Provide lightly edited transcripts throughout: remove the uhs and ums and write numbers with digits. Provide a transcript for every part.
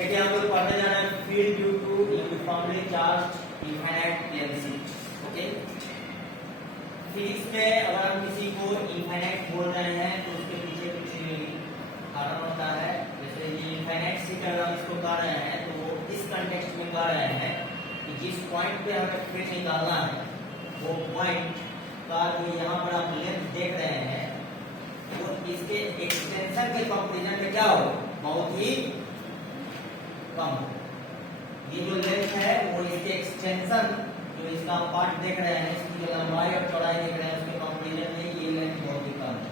देखिए हम लोग पढ़ने जा रहे हैं field due to uniformly charged infinite plane sheet. Okay, physics में अगर हम किसी को इनफाइनाइट बोल रहे हैं तो उसके पीछे कुछ कारण होता है। जैसे ये इनफाइनाइट शीट अगर हम इसको कह रहे हैं तो वो इस कंटेक्स्ट में कह रहे हैं कि जिस पॉइंट पे हमें फील्ड निकालना है वो पॉइंट का जो यहाँ पर आप लेंथ देख रहे हैं वो इसके एक्सटेंशन के कंपैरिजन में क्या हो, बहुत ही कम। ये जो लेंथ है वो इसके एक्सटेंशन जो इसका पार्ट देख रहे हैं, इसकी जो लंबाई और चौड़ाई देख रहे हैं उसके कंपैरिजन में ये लेंथ बहुत ही कम है।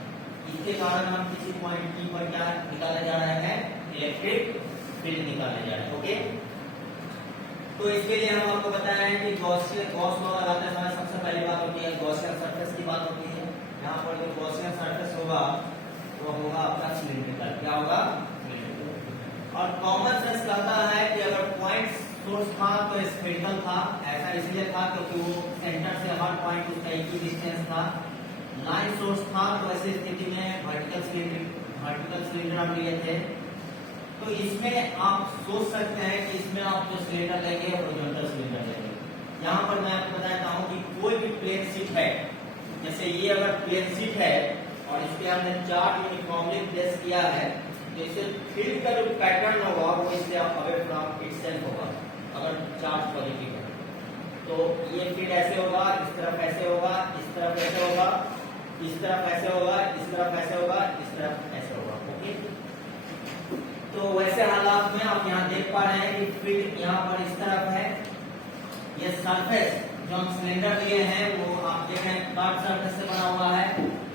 इसके कारण हम किसी पॉइंट P पर क्या निकाले जा रहे हैं, इलेक्ट्रिक फील्ड निकाले जा रहे हैं। ओके, तो इसके लिए हम आपको बताया है कि गॉस लॉ लगाते समय सबसे पहली बात होती है गॉसियन सरफेस की बात होती है। यहाँ पर जो गॉसियन सरफेस होगा वो होगा आपका सिलिंड्रिकल। क्या होगा, सिलिंड्रिकल। और कॉमन सेंस कहता है कि अगर पॉइंट सोर्स था तो स्फेरिकल था। ऐसा इसलिए था क्योंकि वो सेंटर से हर पॉइंट उसका एक ही डिस्टेंस था। लाइन सोर्स था तो ऐसी स्थिति में वर्टिकल सिलेंडर हम लिए थे। तो इसमें आप सोच सकते हैं कि इसमें आप जो सिलेंडर लेंगे हॉरिजॉन्टल सिलेंडर लेंगे। यहाँ पर मैं आपको बताता हूँ कि कोई भी प्लेन शीट है, जैसे ये अगर प्लेन शीट है और इसके हमने चार्ज यूनिफॉर्मली प्लेस किया है तो इसे फील्ड का जो पैटर्न होगा वो इससे अवे फ्रॉम इटसेल्फ होगा। अगर चार्ज पॉजिटिव है तो ये फील्ड ऐसे होगा, इस तरफ ऐसे होगा, इस तरफ ऐसे होगा, इस तरफ ऐसे होगा, इस तरफ ऐसे होगा, इस तरफ ऐसे होगा। ओके, तो वैसे हालात में आप यहाँ देख पा रहे हैं कि फील्ड यहाँ पर इस तरफ है। ये सरफेस जो हम सिलेंडर लिए हैं वो आप देख रहे हैं कर्व सरफेस से बना हुआ है,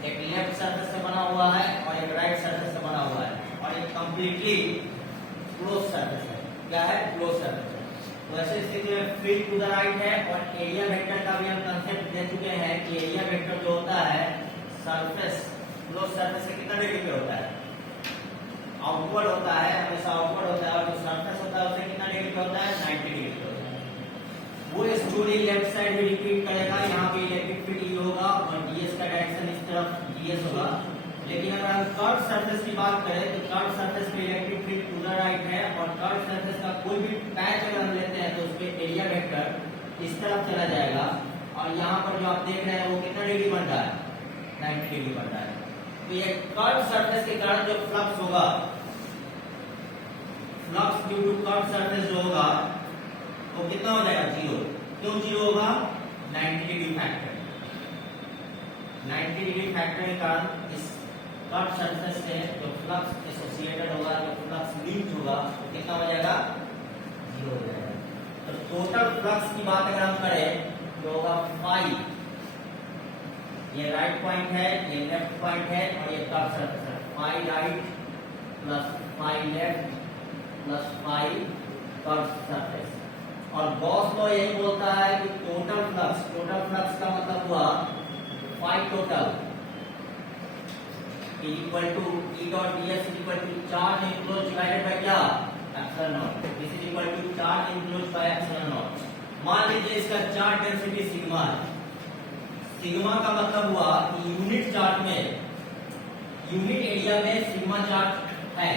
एक लेफ्ट सरफेस से बना हुआ है और एक राइट सरफेस से बना हुआ है और एक कंप्लीटली क्लोज सरफेस है। क्या है, क्लोज सरफेस है। तो ऐसे स्थिति में फील्ड टू द राइट है। और एरिया वेक्टर का भी हम कंसेप्ट दे चुके हैं कि एरिया वेक्टर जो होता है सरफेस क्लोज सरफेस से कितना डिग्री पे होता है, आउटवर्ड होता है, हमेशा आउटवर्ड होता है। और जो सरफेस होता है उससे कितना डिग्री पे होता है, 90 डिग्री पे होता है। वो स्टोरी लेफ्ट साइड भी रिपीट करेगा। यहाँ पे इलेक्ट्रिक फील्ड ये होगा और डीएस का डायरेक्शन इस तरफ डीएस होगा। लेकिन अगर हम कर्व सरफेस की बात करें तो कर्व सरफेस पे electric field to the right है और कर्व सरफेस का कोई भी पैच अगर हम लेते हैं तो उसके एरिया वेक्टर इस तरफ चला जाएगा। और यहाँ पर जो आप देख रहे हैं वो कितना डिग्री बन रहा है, 90 डिग्री बन रहा है। तो ये कर्व सरफेस के कारण जो फ्लक्स होगा, flux due to curve surface जो होगा वो कितना हो जाएगा, जीरो। क्यों जीरो होगा, 90 डिग्री फैक्टर। 90 डिग्री फैक्टर के कारण इस कर्व सरफेस से जो फ्लक्स एसोसिएटेड होगा, जो फ्लक्स लिंक्ड होगा वो कितना हो जाएगा, जीरो हो जाएगा। तो टोटल फ्लक्स की बात अगर हम करें तो होगा फाई, ये राइट पॉइंट है, ये लेफ्ट पॉइंट है और ये कर्व सरफेस है। Phi right plus phi left plus phi curve surface. और गॉस लॉ यही बोलता है कि टोटल फ्लक्स का मतलब हुआ phi total equal to E dot ds equal to charge enclose divided by क्या, epsilon nought. This is equal to charge enclose by epsilon nought. मान लीजिए इसका चार्ज डेंसिटी सिग्मा है। सिग्मा का मतलब हुआ कि यूनिट चार्ज में, यूनिट एरिया में सिग्मा चार्ज है।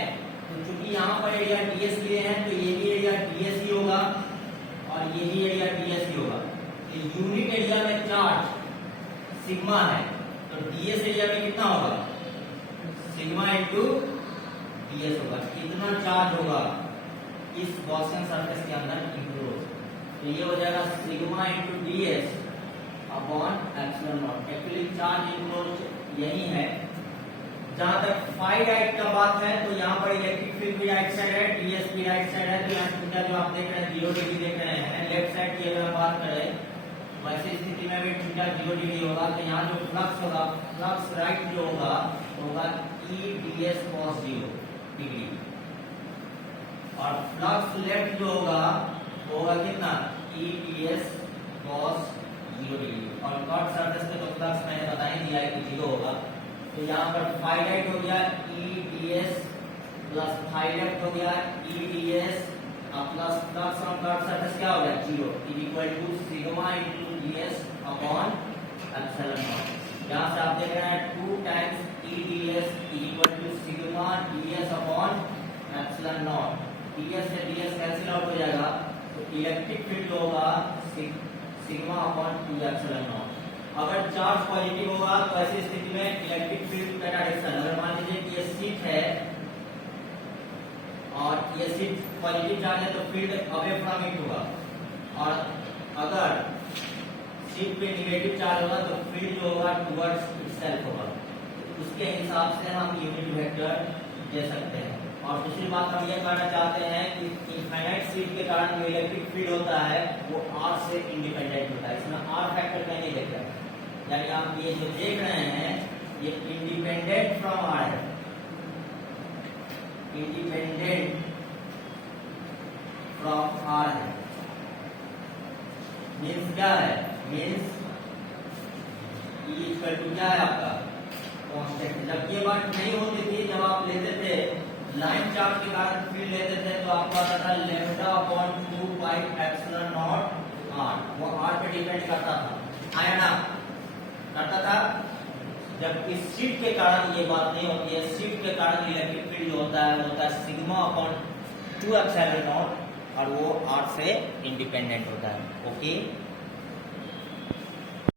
तो चूंकि यहाँ पर एरिया ds लिए हैं तो ये भी एरिया ds ही होगा और ये भी एरिया ds ही होगा। तो यूनिट एरिया में चार्ज सिग्मा है तो ds एरिया में कितना होगा, सिग्मा इंटू ds होगा। कितना चार्ज होगा इस गॉसियन सरफेस के अंदर इंक्लोज, तो ये हो जाएगा sigma into ds upon epsilon not. Actually charge enclose यही है। जहां तक फाई राइट का बात है तो यहाँ पर इलेक्ट्रिक फील्ड भी राइट साइड है, ds भी राइट साइड है। तो यहाँ थीटा जो आप देख रहे हैं 0 डिग्री देख रहे हैं। लेफ्ट साइड की अगर बात करें वैसे स्थिति में भी थीटा 0 डिग्री होगा। तो यहाँ जो फ्लक्स होगा, फ्लक्स राइट जो होगा होगा E ds cos 0 डिग्री और फ्लक्स लेफ्ट जो होगा होगा कितना, E ds cos 0 डिग्री। और कर्व सरफेस पे तो फ्लक्स मैंने बता ही दिया है कि 0 होगा। तो यहाँ पर फाई राइट हो गया E ds plus phi left हो गया E ds plus flux on curve surface क्या हो गया, 0 equal to sigma into ds upon epsilon naught. यहाँ से आप देख रहे हैं 2 times E ds equal to sigma ds upon epsilon naught. TS से टीएस कैंसिल आउट हो जाएगा, तो इलेक्ट्रिक फील्ड होगा सिग्मा अपॉन 2 एप्सिलॉन नॉट। अगर चार्ज पॉजिटिव होगा तो ऐसी स्थिति में इलेक्ट्रिक फील्ड का डायरेक्शन, अगर मान लीजिए कि ये शीट है और ये शीट पॉजिटिव चार्ज है तो फील्ड अवे फ्रॉम इट होगा, और अगर शीट पे नेगेटिव चार्ज होगा तो फील्ड जो होगा टुवर्ड्स इटसेल्फ होगा। उसके हिसाब से हम यूनिट वेक्टर दे सकते हैं। और दूसरी बात हम ये कहना चाहते हैं कि इनफाइनाइट शीट के कारण जो इलेक्ट्रिक फील्ड होता है वो आर से इंडिपेंडेंट होता है। इसमें आर फैक्टर में नहीं देखा, यानी आप ये जो देख रहे हैं ये इंडिपेंडेंट फ्रॉम आर है, इंडिपेंडेंट फ्रॉम आर है। मीन्स क्या है, मीन्स E इक्वल टू क्या है आपका कांस्टेंट। जब ये बात नहीं होती थी, जब आप लेते थे लाइन चार्ज के कारण फील्ड लेते थे तो आपको आता था lambda upon 2 pi epsilon naught R, वो आर पे डिपेंड करता था, आया ना, करता था। जब इस शीट के कारण ये बात नहीं होती है, शीट के कारण इलेक्ट्रिक फील्ड जो होता है वो होता है सिग्मा अपॉन 2 एप्सिलॉन नॉट, और वो आर से इंडिपेंडेंट होता है। ओके।